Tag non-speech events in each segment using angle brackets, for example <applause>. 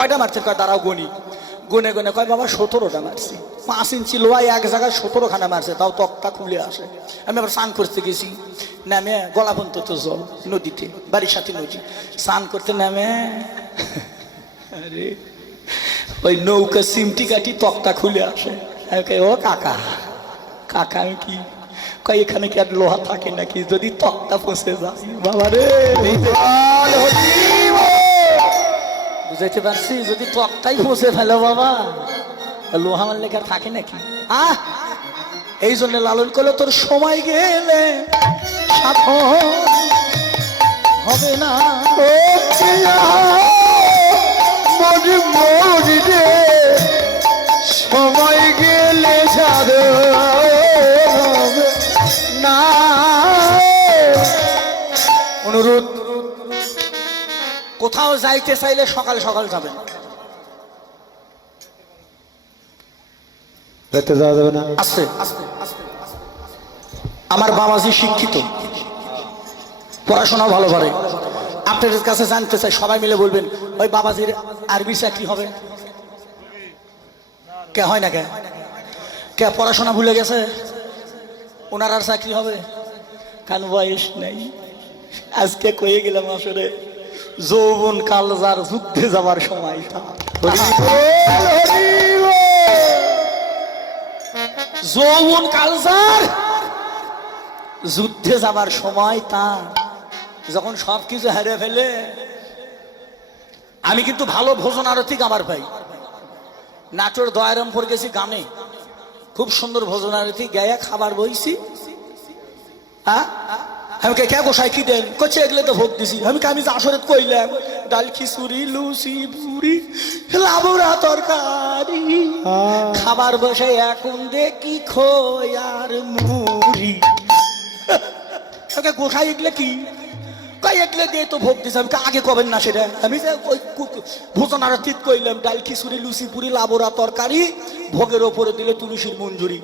কয়টা মারছে কয়, দাঁড়াও, গনি। গুনে গুনে, কয়, বাবা, সতেরোটা মারছি। পাঁচ ইঞ্চি লোহায় এক জায়গায় সতেরোখানা মারছে, তাও তক্তা খুলে আসে। আমি আবার স্নান করতে গেছি, নামে গলা পর্যন্ত তো জল, নদীতে, বাড়ির সাথে নদী। স্নান করতে নামে, আরে, ওই নৌকা সিমটি কাটি তক্তা খুলে আসে। ও কাকা কাকা, আমি কি? কয় এখানে কি আর লোহা থাকে নাকি? যদি তক্তা ফসে যায়, বাবা রে বুঝাইতে পারছি যদি তক্তাই ফসে ফেলো বাবা। লোহা আমার লেখা থাকে নাকি? আহ! এই জন্য লালন করলে তোর সময় গেলে হবে না। মরি মরি রে সময় গেলে সাধে না। অনুরোধ কোথাও যাইতে চাইলে সকাল সকাল যাবেন। দেখতে যাওয়া যাবে না? আস্তে আমার বাবাজি শিক্ষিত। পড়াশোনা ভালো পারে আপনাদের কাছে জানতে চাই সবাই মিলে বলবেন ওই বাবাজির আরবি চাকরি হবে? কে হয় না কে? কে পড়াশোনা ভুলে গেছে? ওনার আর চাকরি হবে? কান বয়স নেই। আজকে কয়ে গেলাম আসলে যৌবন কাল যার যুদ্ধে যাবার সময় তা যৌবন কালচার যুদ্ধে যাবার সময় তার যখন সব কিছু হারিয়ে ফেলে, আমি কিন্তু ভালো ভোজন আরতি আমার ভাই নাটোর দয়ারামপুর গেছি গানে। খুব সুন্দর ভোজন আরতি, গায়া খাবার বইছি। হ্যাঁ? আমি কে কে গোসাই কি দেন? কচ্ছে এগুলো তো ভোগ দিছি। আমি কে আমি যে আসরে কইলাম ডাল খিচুড়ি লুচি বুড়ি লাবড়া তরকারি খাবার বসে এখন দেখি খই আর মুড়ি। ওকে গোসাই এগুলো কি? কই এগুলো দিয়ে তো ভোগ দিছে। আমি আগে কবেন না সেটা? আমি যে ওই কু- ভোজন আর ঠিক কইলাম ডাল খিচুড়ি লুচি পুরি লাবড়া তরকারি ভোগের ওপরে দিলে তুলসীর মঞ্জুরি।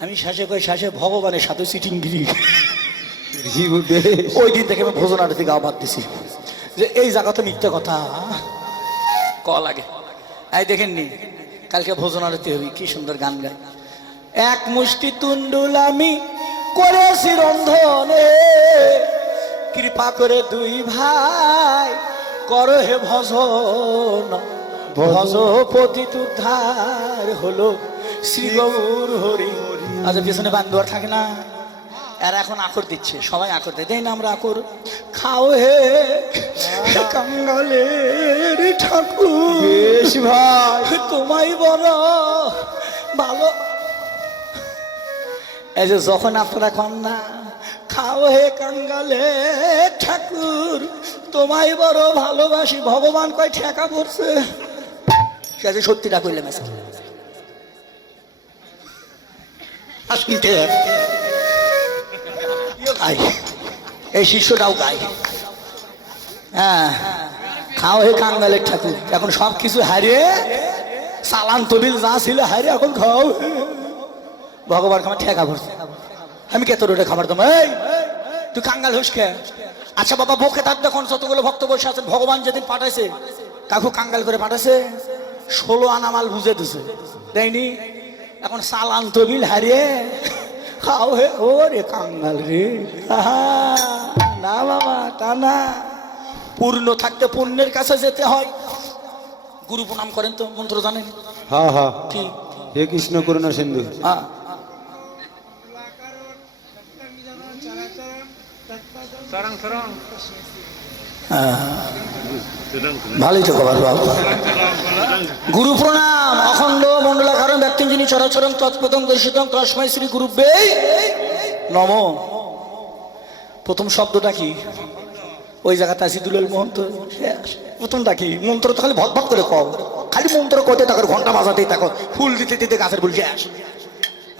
আমি শেষে কই শেষে ভগবানের সাথে সিটিংগিরি <laughs> ওই দিন থেকে আমি ভোজন আরতি গাও বাদ দিছি যে এই জায়গাতে মিথ্যে কথা। ক লাগে। এই দেখেননি কালকে ভোজন আরতি হবি কি সুন্দর গান গায়। এক মুষ্টি তুন্ডুল আমি করেছি রন্ধনে। কৃপা করে দুই ভাই করো হে ভজন। ভজ পতি উদ্ধার হলো শ্রী গৌর হরি। আজ পিছনে বান্দুয়ার থাকে না? এরা এখন আকর দিচ্ছে সবাই আকর দেয়। দেয় না আমরা আকর খাও হে কাঙ্গালের ঠাকুর। বেশ ভাই। তোমায় বড় ভালো। এই যে যখন আপনারা কন না খাও হে কাঙ্গালে ঠাকুর তোমায় বড় ভালোবাসি। ভগবান কয় ঠেকা পড়ছে। সে সত্যিটা কইলাম আজকে। আসিতে গাই। এই শিষ্যটাও গাই। হ্যাঁ। খাও হে কাঙ্গালের ঠাকুর। এখন সব কিছু হারিয়ে সালান তবিল যা ছিল হারিয়ে এখন খাও। ভগবান খাবার ঠেকা ভরছে আমি কে তোর ওটা খাবার তোমার তুই কাঙ্গাল হোস কে? আচ্ছা বাবা ভোগে থাক দেখুন, যতগুলো ভক্ত বসে আছেন, ভগবান যেদিন পাঠাইছে, কাকু কাঙ্গাল করে পাঠাইছে, ষোলো আনা মাল বুঝে দিছে। দেয়নি? এখন সালান তবিল হারিয়ে খাও হে ও রে কাঙ্গাল রে। না বাবা তা না। পূর্ণ থাকতে পুণ্যের কাছে যেতে হয়। গুরু প্রণাম করেন তো মন্ত্র জানেন? হ্যাঁ হ্যাঁ কি? হে কৃষ্ণ করুণা সিন্ধু। হ্যাঁ ভালোই তো খবর বাবা। গুরু প্রণাম। অখণ্ড মন্ডলাকারণ ব্যক্তি যিনি চরাচরম তৎপতং দর্শিতং তস্মৈ শ্রী গুরুবে নম। প্রথম শব্দটা কি? ওই জায়গাতে আসি দুলাল মহন্ত। প্রথমটা কি? মন্ত্র তো খালি ভক করে কও। খালি মন্ত্র করতে থাকো, ঘণ্টা বাজাতেই থাকো। ফুল দিতে দিতে গাছের ফুল শেষ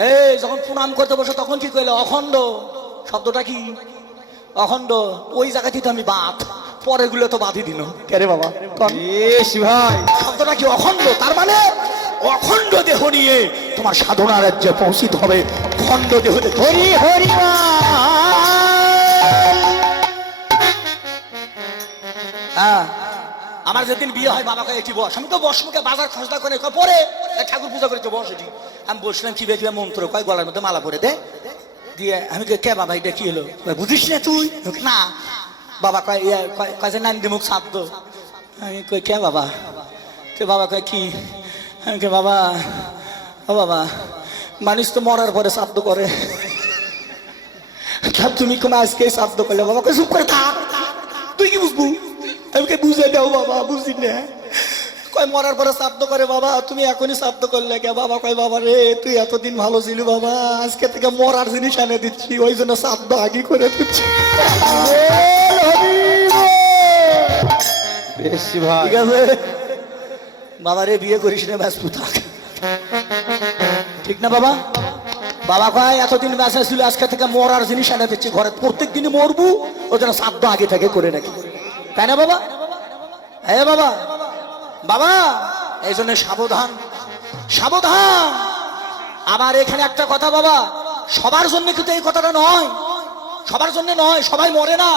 এই, যখন প্রণাম করতে বসো, তখন কি কইলে? অখণ্ড। শব্দটা কি? অখণ্ড। ওই জায়গাতেই তো আমি বাদ পরে গুলো তো বাঁধি দিল। কেরে বাবা? ভাই। শব্দটা কি অখণ্ড? তার মানে অখণ্ড দেহ নিয়ে তোমার সাধনা রাজ্যে পৌঁছিত হবে। খণ্ড দেহ হরি হরি হ্যাঁ। আমার যেদিন বিয়ে হয় বাবাকে এটি বস। আমি তো বস মুখে বাজার খসদা করে পরে ঠাকুর পূজা করেছে বস এটি। আমি বসলাম কি বেঁচে মন্ত্র? কয় গলার মধ্যে মালা পরে দে। দিয়ে আমি কে বাবা এটা কি হলো? বুঝিস না তুই? না। বাবা কয় ইয়ে, কয়- কয় যে নান্দি মুখ সাধ্য আমি কই কে বাবা? তো বাবা কয় কি? আমি কই বাবা ও বাবা মানুষ তো মরার পরে শ্রাদ্ধ করে। তুমি কোন আজকে শ্রাদ্ধ করলে? বাবা কই চুপ করে থাক। তুই কি বুঝব? আমি কে বুঝে দাও বাবা বুঝি না। কয় মরার পরে শ্রাদ্ধ করে বাবা তুমি এখনই শ্রাদ্ধ করলে কে? বাবা কয় বাবা রে তুই এতদিন ভালো ছিলি বাবা আজকে থেকে মরার জিনিস এনে দিচ্ছি ওই জন্য শ্রাদ্ধ আগে করে দিচ্ছি। বেশি ভাই। ঠিক আছে? বাবা রে বিয়ে করিস না ব্যস্ত থাক ঠিক না, বাবা? বাবা কয়, এতদিন ব্যস্ত ছিল, আজকে থেকে মরার জিনিস এনে দিচ্ছি ঘরে। প্রত্যেক দিনই মরবু ওই জন্য শ্রাদ্ধ আগে থেকে করে রাখি তাই না, বাবা? হ্যাঁ বাবা। বাবা, এই জন্য সাবধান। সাবধান! আবার এখানে একটা কথা, বাবা। সবার জন্য কিন্তু এই কথাটা নয়। সবার জন্য নয়, সবাই মরে না।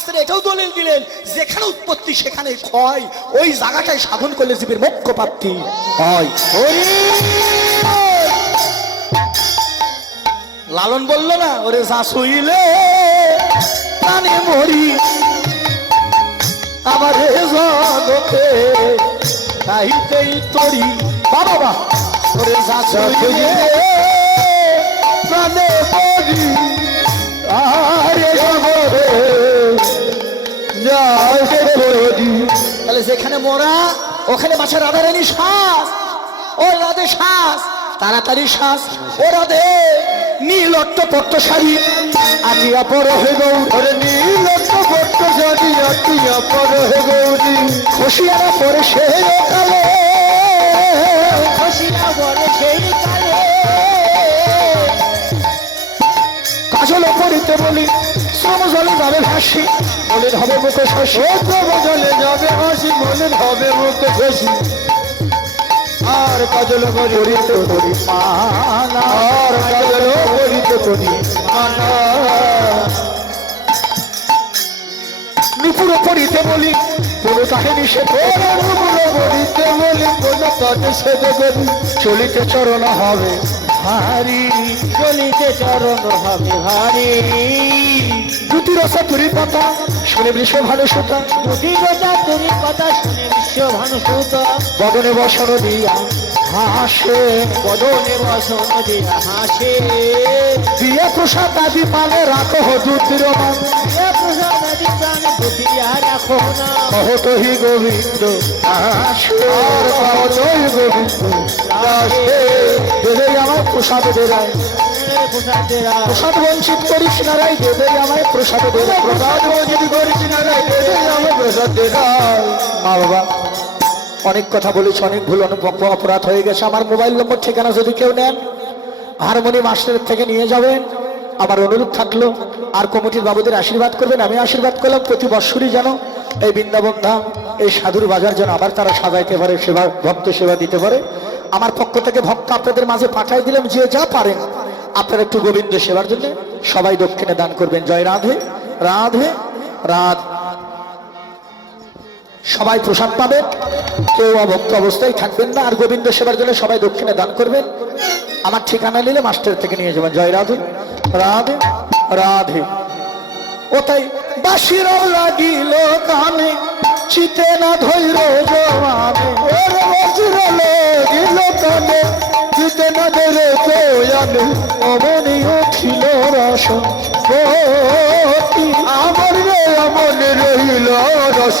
শাস্ত্রে এটাও দলিল দিলেন যেখানে উৎপত্তি সেখানে ক্ষয়। ওই জায়গাটাই সাধন করলে জীবের মোক্ষ প্রাপ্তি হয়। লালন বলল না ওরে শাশুইলে প্রাণে মরি। আমার জগতে তাইতেই তরি। বাবা বা ওরে শাশুইলে প্রাণে মরি। মরা ওখানে মাছের রাধারানী শ্বাস ও রাধে শ্বাস তাড়াতাড়ি শ্বাস ও রাধে নীলট্ট পট্ট শাড়ি পর হে গৌর। নীল অট্ট পট্ট শাড়ি পর হে গৌরী। খুশিয়ারা পরে সে কালে। খুশিয়া পরে সেই কালে। কাজল পড়িতে বলি শ্রম জলে যাবে ভাসি। মনের হবে মুখ শশী জলে যাবে হাসি মনের হবে মুখ শশী আর কাজল করিতে করি মানা আর কাজল করিতে করি মানা নুপুর পড়িতে বলি কোন কাহিনী সে নুপুর পড়িতে বলি কোন কাজে সে দেবেন চলিতে চরণ হবে হারি চলিতে চরণ হবে হারি দুটি রসা তুরি পাতা শুনে বৃষ ভালো সুতা দুটি কথা শুনে বিশ্ব ভানু সুত বদনে বসন দিয়া হাসে বদনে বসন দিয়া হাসে। দিয়া প্রসাদ আদি পালে রাখো দুটির মান প্রসাদ আদি প্রাণ দুটি রাখো না কহতহি গোবিন্দ আসে। কহতহি গোবিন্দ আসে দেবে। প্রসাদ প্রসাদ বঞ্চিত করিস না রাই দেবে আমায় প্রসাদ দেরায় প্রসাদ বঞ্চিত দেবে মা বাবা, অনেক কথা বলেছি, অনেক ভুল অপ- অপরাধ হয়ে গেছে। আমার মোবাইল নম্বর, ঠিকানা যদি কেউ নেন, হারমোনি মাস্টারের থেকে নিয়ে যাবেন। আমার অনুরোধ থাকল, আর কমিটির বাবুদের আশীর্বাদ করবেন, আমি আশীর্বাদ করলাম, প্রতি বৎসরই যেন এই বৃন্দাবন ধাম, এই সাধুর বাজার যেন আবার তারা সাজাইতে পারে, সেবা, ভক্ত সেবা দিতে পারে। আমার পক্ষ থেকে ভক্ত আপনাদের মাঝে পাঠাই দিলাম, যে যা পারেন, আপনারা একটু গোবিন্দ সেবার জন্য সবাই দক্ষিণে দান করবেন। জয় রাধে রাধে, রাধ। সবাই প্রসাদ পাবেন কেউ অভক্ত অবস্থায় থাকবেন না। আর গোবিন্দ সেবার জন্য সবাই দক্ষিণে দান করবেন। আমার ঠিকানা নিলে মাস্টার থেকে নিয়ে যাবেন। জয় রাধে। রাধে। রাধে। ও তাই বাসির লাগিল কানে, চিতে না ধৈর জমানে লাগিল কানে, চিতে না ধৈর জয়ানে অমনি উঠিল রস আমার রে আমন রহিল রস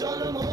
মন